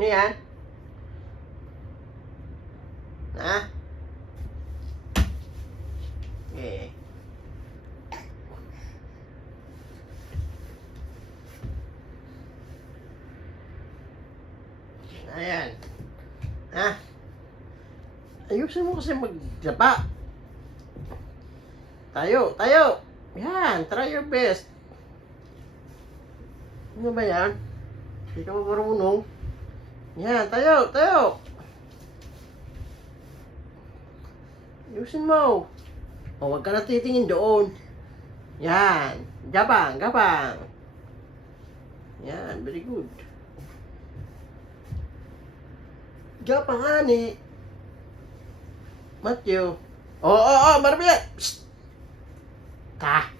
Ayan. Ha? Okay. Ayan. Ha? Ayusin mo kasi magdapa. Tayo, tayo. Yan, try your best. Ano ba yan? Hindi ka ba marunong? Yan, tayo, tayo. Ayusin mo. O, huwag ka na titingin doon. Yan. Gabang, gabang. Yan, very good. Gabang, honey. Matthew. Oo, Maribel. Psst. Ta.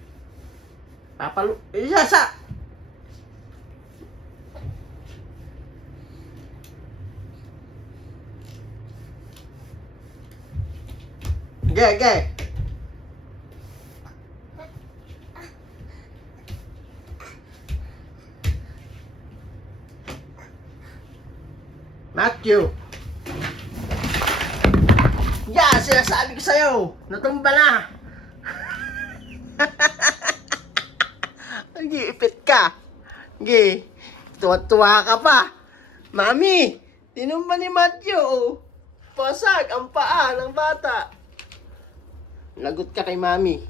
Papalu. Isa. Okay. Matthew. Yeah, sinasabi ko sa'yo. Natumba na. Nag-iipit ka. Okay. Tuwa-tuwa ka pa. Mami, tinumba ni Matthew. Pasag ang paa ng bata. Lagot ka kay Mami.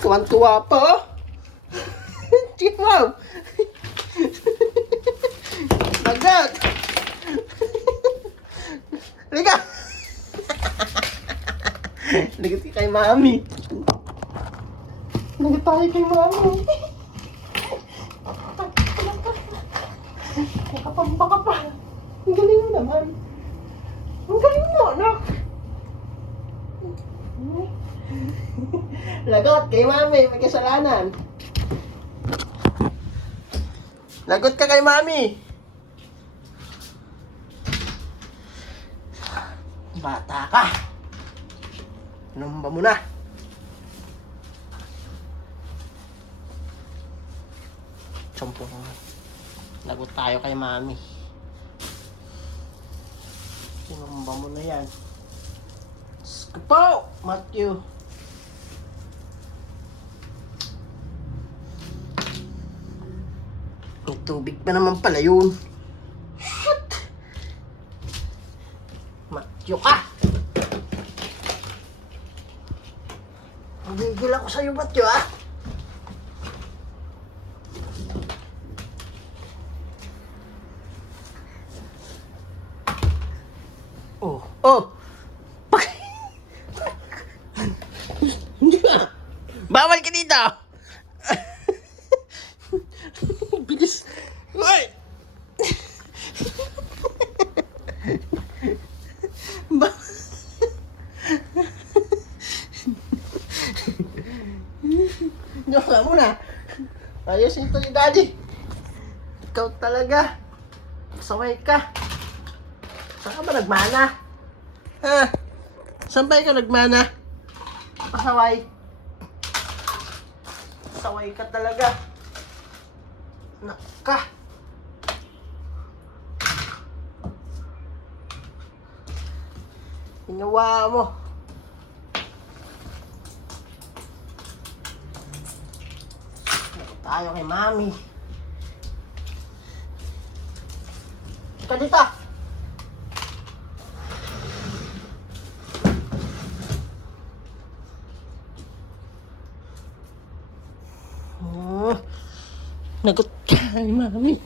Tuwan-tuwa pa, oh. Chimaw. Lagot. Liga. Lagot ka kay Mami. Lagot tayo kay Mami. Baka pa. Ang galing mo naman. Ang galing mo, anak. Lagot kay Mami, may kasalanan. Lagot ka kay Mami. Bata ka. Numba mo na. Sampung. Lagot tayo kay Mami. Sinumba mo na yan. Skapaw, Matthew. May tubig pa naman pala yun. Shit! Matthew ka! Magigil ako sa'yo, Matthew, ah! Oh! Hindi ka! Bawal ka dito! Bilis! Uy! Diyan ka muna! Ayusin ito ni Daddy! Ikaw talaga! Saway ka! Saan ka ba nagmana? Ha? Saan ba ikaw nagmana? Pasaway. Saway ka talaga. Naka. Ginawa mo. Tayo kay Mami. Ika dito. Nagot ka kay Mami.